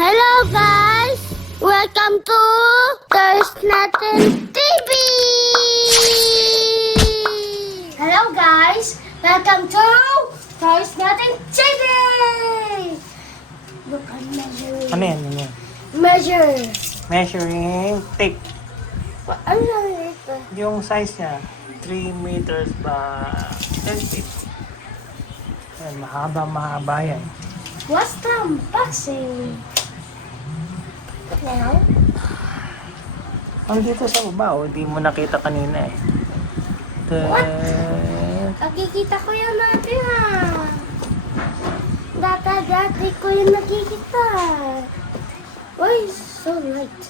Hello guys! Welcome to There's Nothing TV! Hello guys! Welcome to There's Nothing TV! Look, I'm measuring. Ano yan? Ano yan? Measure. Measuring tape. Ano na ito? Yung size niya, 3 meters by 10 feet. Yan, mahaba yan. What's the unboxing? Now? Ang dito sa baba, hindi mo nakita kanina eh. Nakikita ko yan natin Dati ko yung nakikita. Why is so light?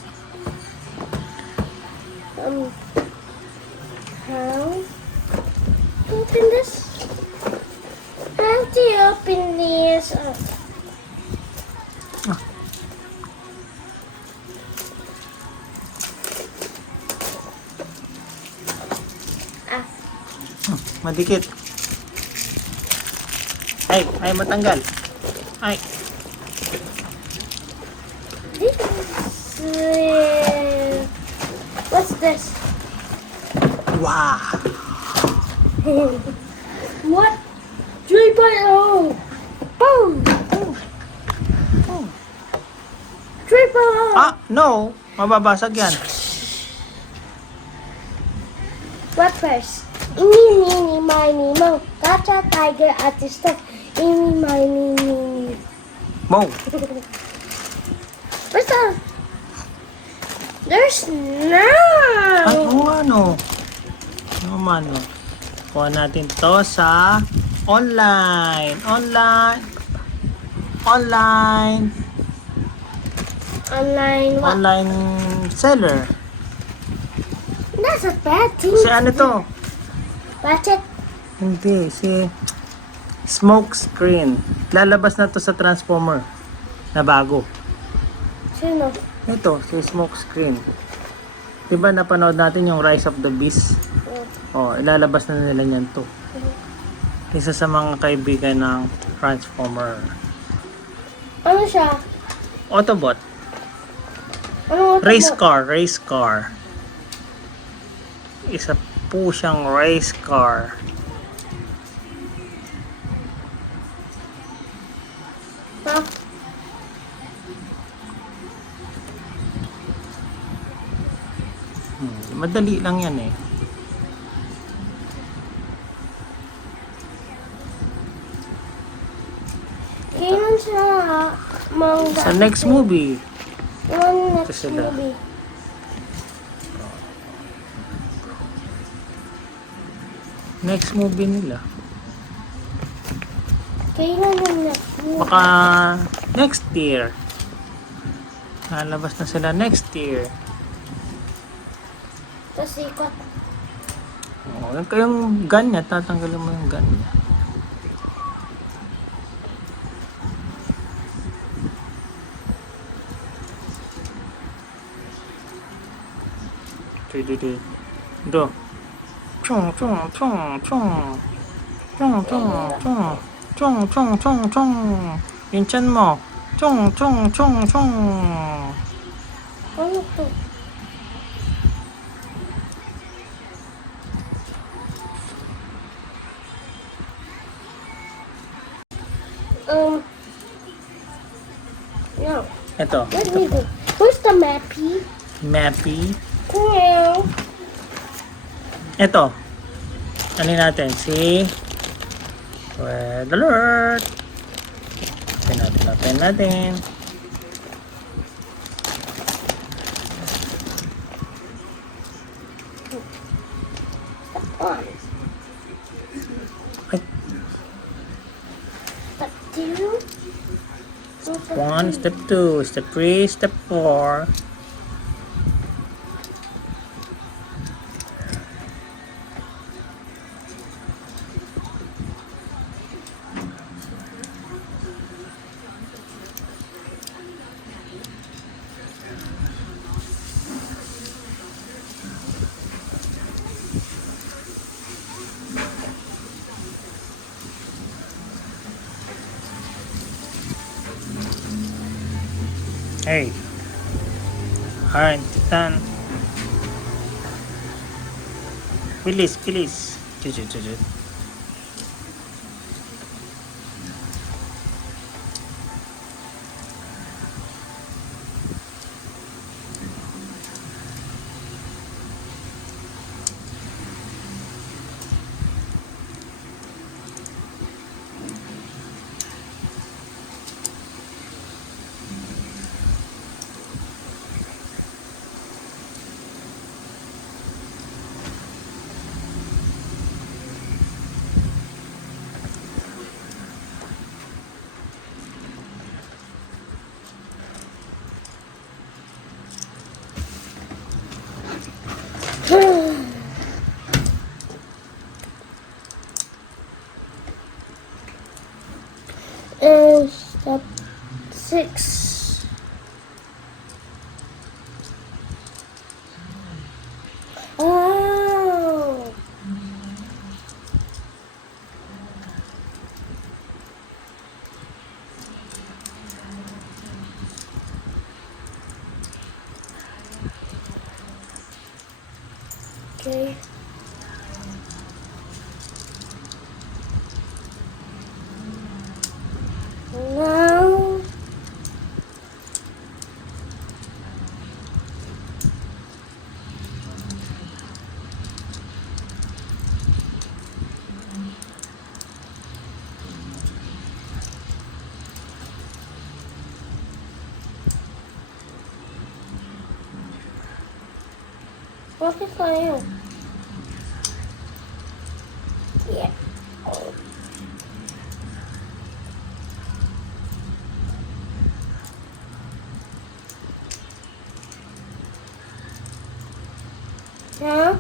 How to open this? How to open this? Madikit. Ay, matanggal. Ay. This what's this? Wow. What? 3.0. Boom. Oh. 3.0. Ah, no. Mababasag yan. What first? Eeny, miny, mo. Gotcha, tiger at the step. Eeny, miny, Mo. Where's the? There's At no. ano? Ano man, no? Kuha natin to sa online. Online Online what? online seller. That's a bad thing. Si ano to? Watch it. Hindi, si smoke screen. Lalabas na to sa transformer na bago. Sino? Ito, si smoke screen. Diba napanood natin yung Rise of the Beast? Oh, ilalabas na nila yan to. Isa sa mga kaibigan ng Transformer. Ano siya? Autobot. Ano ito Race mo? car. Isa po siyang race car. Ha? Madali lang yan eh. Kailan siya mangga? Sa next movie, Yung next Ito sila. movie. nila. Kailan yung next movie? Baka next year. Lalabas na sila next year. Tapos ikot. Oh, yung gun niya, tatanggalin mo yung gun niya. Ito. Chung. Yung tiyan mo. Chung. Ano to? No. Ito. Let me go. Where's the mappy? Mappy. Meow. Ito. Ano natin? Si Red Alert. Open natin. On. Ay, Step 2. step 1, step 2, step 3, step 4. Hey. Alright, Titan. Bilis, bilis. Chut. And step 6. Oh. Okay. Now, bakit tayo? Yeah. Huh?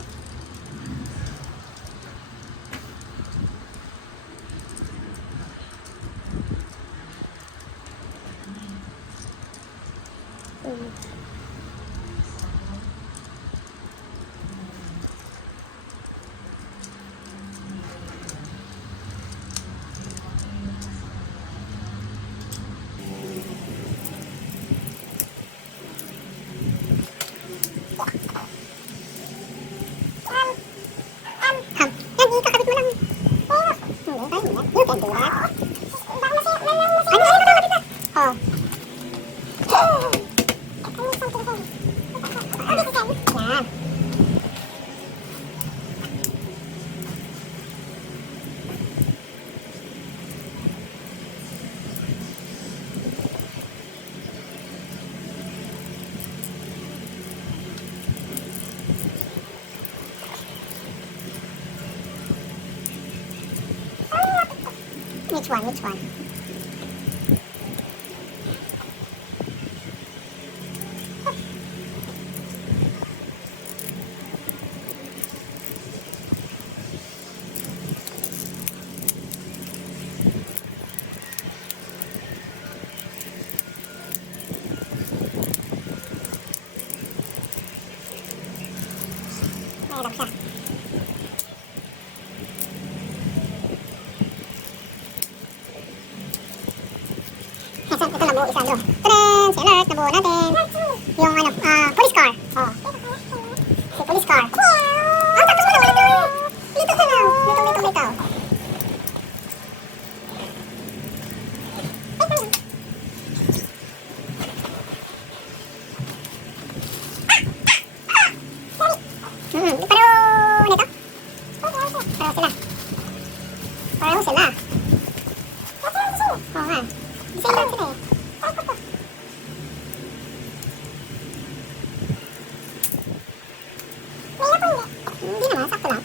Which one? Which one? Ayan, siya. Ito nabuo isa nyo. Tadaan! Si Alert, nabuo natin. Yung ano, police car. Oh. Si police car. Tapos mo naman ito. Lito ka na. Lito. Pareho nito? Pareho sila. Oo nga. Design lang sila eh. Hindi naman, sakto lang.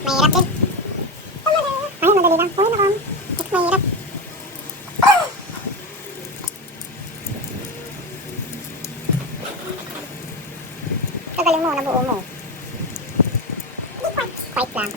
Mahirap din. Ay, madali lang. Uy, nakam. Ito mahirap. Tagalin mo, nabuo mo. Quite lang.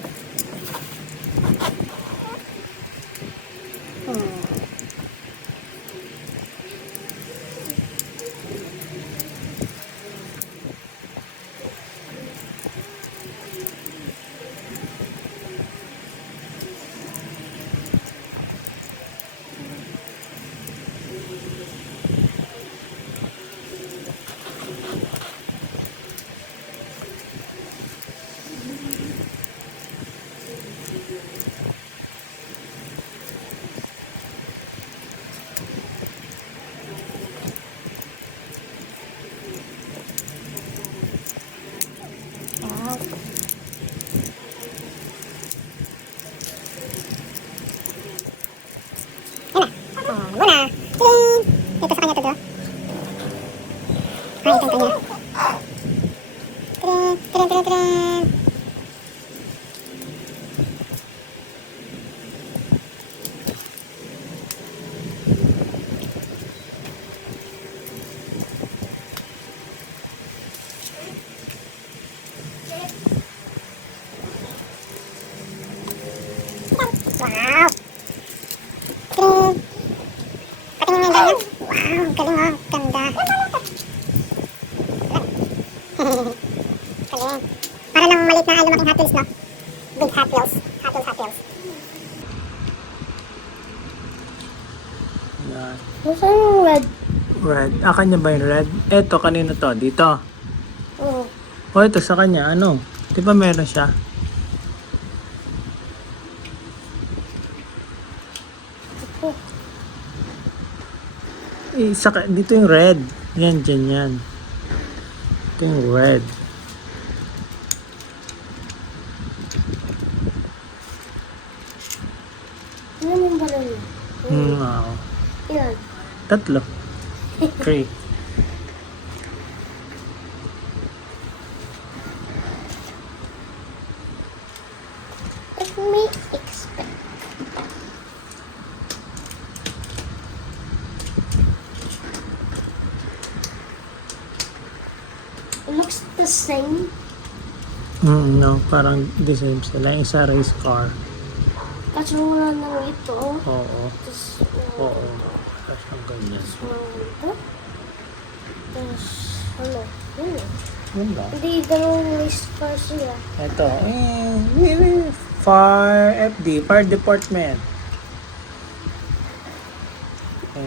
Muna. Ting! Ito sa kanya to, do. Ay, ito kanya. Tren, tren, tren, tren. Wow! Tren. Patingin nga yung ganyan. Wow, galing oh. Ganda. Galing. Para lang maliit na lumaking Hot Wheels, no? Big Hot Wheels. Hot Wheels, Hot Wheels. Yan. Nasaan yung red? Red. Ah, kanya ba yung red? Eto, kanino to? Dito. Oo. O, ito sa kanya. Ano? Di ba meron siya? Dito yung red. Yan, dyan yan. Ito yung red. Ilan yung balon mo? Wow. Ilan? 3. 3. Let me expect. It looks the same. No, parang the same sila. Yung isa race car. Kaso wala nang ito. Oo. Tapos, Oo. Tapos ang ganyan. mga ito. Tapos, ano? Yun eh. Yun lang. Hindi, dalawang race car sila. Ito. Fire FD. Fire Department.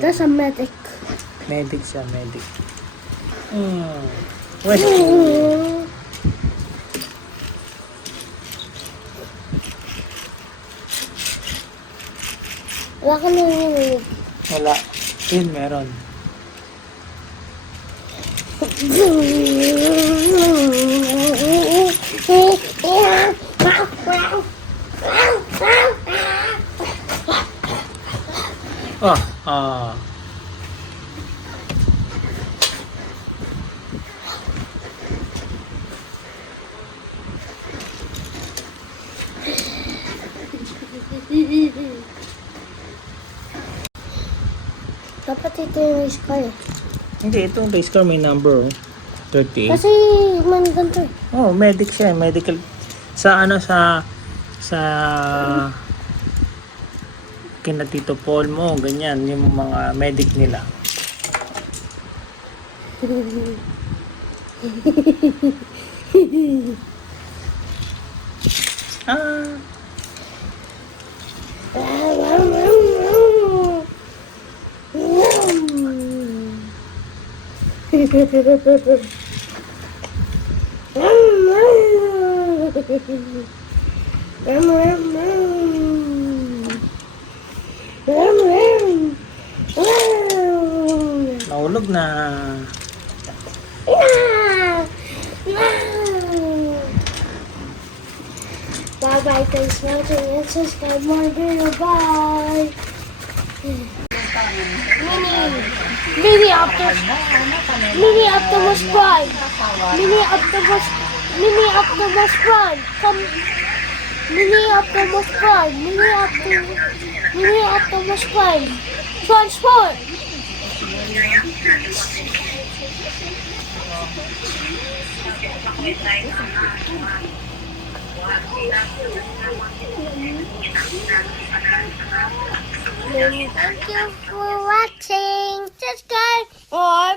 That's a medic. Medic siya, medic. Rescue. Wala ka nang narinig. Wala. Yun, meron. Ah. Dapat ito yung race car eh. Hindi, itong race car may number, 38. Kasi man ganito eh. Oh, medic siya, medical sa kina Tito Paul mo, ganyan yung mga medic nila. Ah, nahulog na. Bye bye, thanks for watching and subscribe more video. Bye. Mini Optimus Prime. Mini Optimus Mini Optimus Prime. Come. Mini Optimus Prime. Mini Optimus Prime. Transform. Thank you for watching. Subscribe or